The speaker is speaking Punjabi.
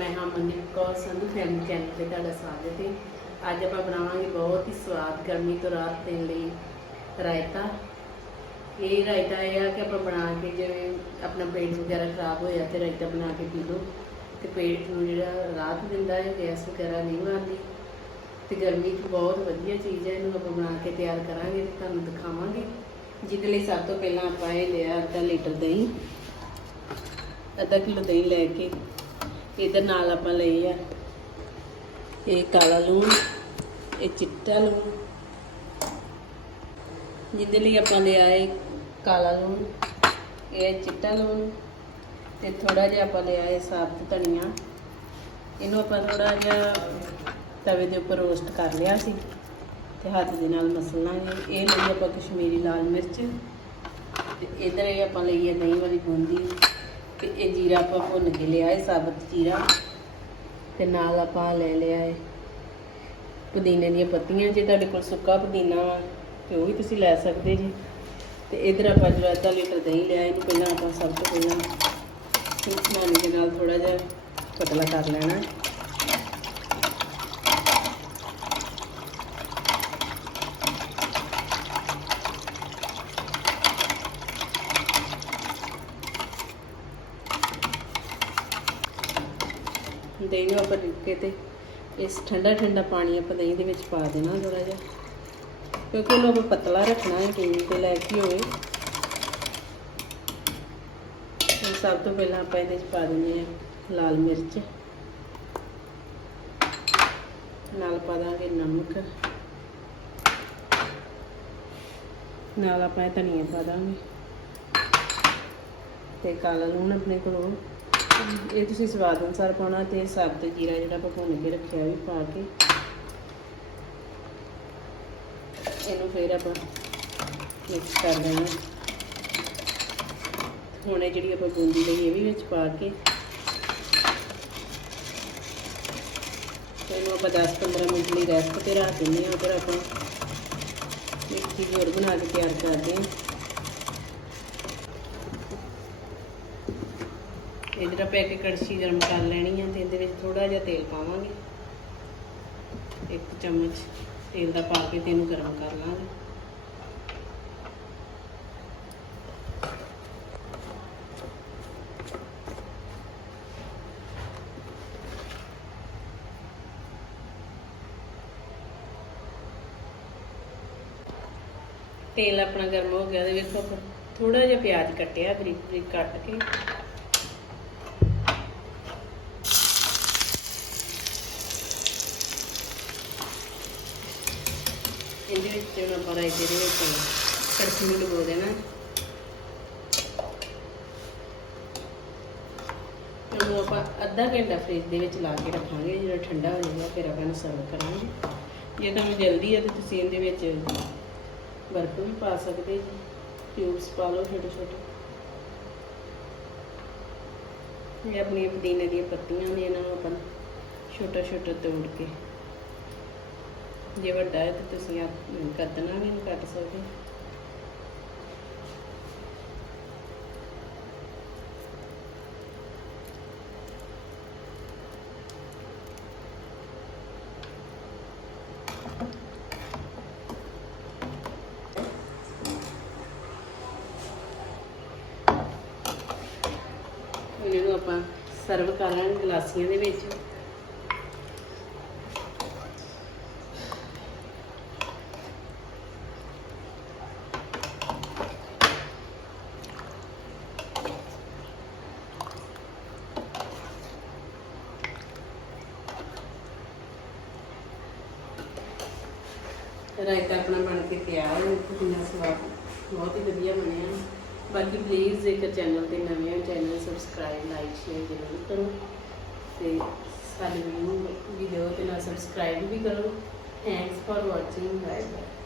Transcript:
ਮੈਂ ਹਾਂ ਮਨਦੀਪ ਕੌਰ ਸੰਧੂ ਫੈਮਿਲੀ ਚੈਨਲ ਤੇ ਤੁਹਾਡਾ ਸਵਾਗਤ ਹੈ। ਅੱਜ ਆਪਾਂ ਬਣਾਵਾਂਗੇ ਬਹੁਤ ਹੀ ਸਵਾਦ ਗਰਮੀ ਤੋਂ ਰਾਹਤ ਦੇਣ ਲਈ ਰਾਇਤਾ। ਇਹ ਰਾਇਤਾ ਇਹ ਆ ਕਿ ਆਪਾਂ ਬਣਾ ਕੇ ਜਿਵੇਂ ਆਪਣਾ ਪੇਟ ਵਗੈਰਾ ਖਰਾਬ ਹੋਇਆ ਤੇ ਰਾਇਤਾ ਬਣਾ ਕੇ ਪੀ ਲਓ। ਤੇ ਪੇਟ ਨੂੰ ਜਿਹੜਾ ਰਾਹਤ ਦਿੰਦਾ ਹੈ, ਗੈਸ ਵਗੈਰਾ ਨਹੀਂ ਬਣਦੀ ਤੇ ਗਰਮੀ 'ਚ ਬਹੁਤ ਵਧੀਆ ਚੀਜ਼ ਹੈ, ਇਹਨੂੰ ਆਪਾਂ ਬਣਾ ਕੇ ਤਿਆਰ ਕਰਾਂਗੇ ਤੇ ਤੁਹਾਨੂੰ ਦਿਖਾਵਾਂਗੇ। ਜਿਹਦੇ ਲਈ ਸਭ ਤੋਂ ਪਹਿਲਾਂ ਆਪਾਂ ਇਹ ਲਿਆ ਅੱਧਾ ਲੀਟਰ ਦਹੀਂ, ਅੱਧਾ ਕਿਲੋ ਦਹੀਂ ਲੈ ਕੇ ਇਹਦੇ ਨਾਲ ਆਪਾਂ ਲਈ ਆ ਇਹ ਕਾਲਾ ਲੂਣ, ਇਹ ਚਿੱਟਾ ਲੂਣ। ਜਿਹਦੇ ਲਈ ਆਪਾਂ ਲਿਆ ਹੈ ਕਾਲਾ ਲੂਣ, ਇਹ ਚਿੱਟਾ ਲੂਣ ਤੇ ਥੋੜਾ ਜਿਹਾ ਆਪਾਂ ਲਿਆ ਹੈ ਸਾਬਤ ਧਨੀਆ। ਇਹਨੂੰ ਆਪਾਂ ਥੋੜਾ ਜਿਹਾ ਤਵੇ ਦੇ ਉੱਪਰ ਰੋਸਟ ਕਰ ਲਿਆ ਸੀ ਤੇ ਹੱਥ ਦੇ ਨਾਲ ਮਸਲਾਂਗੇ। ਇਹ ਲਈ ਆਪਾਂ ਕਸ਼ਮੀਰੀ ਲਾਲ ਮਿਰਚ ਤੇ ਇਧਰ ਇਹ ਆਪਾਂ ਲਈ ਹੈ ਦਹੀਂ ਵਾਲੀ ਬੂੰਦੀ। ਤੇ ਇਹ ਜੀਰਾ ਆਪਾਂ ਭੁੰਨ ਕੇ ਲਿਆ ਹੈ ਸਾਬਤ ਜੀਰਾ। ਤੇ ਨਾਲ ਆਪਾਂ ਲੈ ਲਿਆ ਹੈ ਪੁਦੀਨੇ ਦੀਆਂ ਪੱਤੀਆਂ। ਜੇ ਤੁਹਾਡੇ ਕੋਲ ਸੁੱਕਾ ਪੁਦੀਨਾ ਵਾ, ਤੇ ਉਹ ਵੀ ਤੁਸੀਂ ਲੈ ਸਕਦੇ ਜੀ। ਤੇ ਇਧਰ ਆਪਾਂ ਜਿਹੜਾ ਅੱਧਾ ਲੀਟਰ ਦਹੀਂ ਲਿਆ, ਇਹਨੂੰ ਪਹਿਲਾਂ ਆਪਾਂ ਸਭ ਤੋਂ ਪਹਿਲਾਂ ਪਾਣੀ ਦੇ ਨਾਲ ਥੋੜਾ ਜਿਹਾ ਪਤਲਾ ਕਰ ਲੈਣਾ। ਹੈ ਦਹੀਂ ਨੂੰ ਆਪਾਂ ਰਿੱਕ ਕੇ ਤੇ ਇਸ ਠੰਡਾ ਠੰਡਾ ਪਾਣੀ ਆਪਾਂ ਦਹੀਂ ਦੇ ਵਿੱਚ ਪਾ ਦੇਣਾ ਥੋੜਾ ਜਿਹਾ, ਕਿਉਂਕਿ ਇਹਨੂੰ ਆਪਾਂ ਪਤਲਾ ਰੱਖਣਾ ਹੈ ਕਿੰਨੀ ਤੇ ਲੈ ਕੇ ਹੋਵੇ। ਸਭ ਤੋਂ ਪਹਿਲਾਂ ਆਪਾਂ ਇਹਦੇ ਵਿੱਚ ਪਾ ਦਿੰਦੇ ਹਾਂ ਲਾਲ ਮਿਰਚ। ਨਾਲ ਪਾ ਦਾਂਗੇ ਨਮਕ। ਨਾਲ ਆਪਾਂ ਇਹ ਧਨੀਆ ਪਾ ਦਾਂਗੇ। ਤੇ ਕਾਲਾ ਲੂਣ ਆਪਣੇ ਕੋਲੋਂ। ਇਹ ਤੁਸੀਂ ਸਵਾਦ ਅਨੁਸਾਰ ਪਾਉਣਾ ਤੇ ਸਾਬਤ ਜੀਰਾ ਜਿਹੜਾ ਆਪਾਂ ਭੁੰਨ ਕੇ ਰੱਖਿਆ ਵੀ ਪਾ ਕੇ। ਇਹਨੂੰ ਫਿਰ ਆਪਾਂ ਮਿਕਸ ਕਰ ਦੇਣਾ। ਹੁਣ ਇਹ ਜਿਹੜੀ ਆਪਾਂ ਬੂੰਦੀ ਲਈ ਇਹ ਵੀ ਵਿੱਚ ਪਾ ਕੇ। ਇਹਨੂੰ ਆਪਾਂ 10-15 ਮਿੰਟ ਲਈ ਰੈਸਟ ਤੇ ਰੱਖ ਦਿੰਦੇ ਹਾਂ, ਫਿਰ ਆਪਾਂ ਇੱਕ ਚੀਜ਼ ਹੋਰ ਬਣਾ ਕੇ ਤਿਆਰ ਕਰਦੇ ਹਾਂ। ਇਧਰ ਆਪਾਂ ਇੱਕ ਕੜਛੀ ਗਰਮ ਕਰ ਲੈਣੀ ਆ ਤੇ ਇਹਦੇ ਵਿੱਚ ਥੋੜਾ ਜਿਹਾ ਤੇਲ ਪਾਵਾਂਗੇ। ਇੱਕ ਚਮਚ ਤੇਲ ਦਾ ਪਾ ਕੇ ਤੇ ਇਹਨੂੰ ਗਰਮ ਕਰ ਲਾਂਗੇ। ਤੇਲ ਆਪਣਾ ਗਰਮ ਹੋ ਗਿਆ ਤੇ ਵੇਖੋ ਆਪਾਂ ਥੋੜਾ ਜਿਹਾ ਪਿਆਜ਼ ਕੱਟਿਆ ਬਰੀਕ ਬਰੀਕ ਕੱਟ ਕੇ। ਇਹਦੇ ਵਿੱਚ ਹੁਣ ਆਪਾਂ ਰਾਇਤੇ ਦੇ ਵਿੱਚ ਕੜਛੀ ਨੂੰ ਡੁਬੋ ਦੇਣਾ। ਇਹਨੂੰ ਆਪਾਂ ਅੱਧਾ ਘੰਟਾ ਫ੍ਰਿਜ ਦੇ ਵਿੱਚ ਲਾ ਕੇ ਰੱਖਾਂਗੇ। ਜਦੋਂ ਠੰਡਾ ਹੋ ਜਾਏਗਾ, ਫਿਰ ਆਪਾਂ ਇਹਨੂੰ ਸਰਵ ਕਰਾਂਗੇ। ਜੇ ਤੁਹਾਨੂੰ ਜਲਦੀ ਹੈ ਤਾਂ ਤੁਸੀਂ ਇਹਦੇ ਵਿੱਚ ਬਰਫ਼ ਵੀ ਪਾ ਸਕਦੇ ਜੀ ਕਿਊਬਸ ਪਾ ਲਓ ਛੋਟੇ ਛੋਟੇ ਇਹ ਆਪਣੀਆਂ ਪੁਦੀਨੇ ਦੀਆਂ ਪੱਤੀਆਂ ਨੇ, ਇਹਨਾਂ ਨੂੰ ਆਪਾਂ ਛੋਟਾ ਛੋਟਾ ਤੋੜ ਕੇ। ਜੇ ਵੱਡਾ ਹੈ ਤਾਂ ਤੁਸੀਂ ਆਪ ਕੱਟਣਾ ਵੀ ਨਹੀਂ ਕੱਟ ਸਕਦੇ। ਇਹਨਾਂ ਨੂੰ ਆਪਾਂ ਸਰਵ ਕਰਾਂਗੇ ਗਲਾਸੀਆਂ ਦੇ ਵਿੱਚ। ਰਾਇਤਾ ਆਪਣਾ ਬਣ ਕੇ ਤਿਆਰ ਹੈ ਦੇਖੋ ਕਿੰਨਾ ਸਵਾਦ, ਬਹੁਤ ਹੀ ਵਧੀਆ ਬਣਿਆ। ਬਾਕੀ ਪਲੀਜ਼ ਜੇਕਰ ਚੈਨਲ ਤੇ ਨਵੇਂ ਹੋ ਚੈਨਲ ਸਬਸਕ੍ਰਾਈਬ ਲਾਈਕ ਸ਼ੇਅਰ ਜ਼ਰੂਰ ਕਰੋ। ਤੇ ਸਾਡੇ ਵੀਡੀਓ ਤੇ ਨਾਲ ਸਬਸਕ੍ਰਾਈਬ ਵੀ ਕਰੋ। Thanks for watching bye bye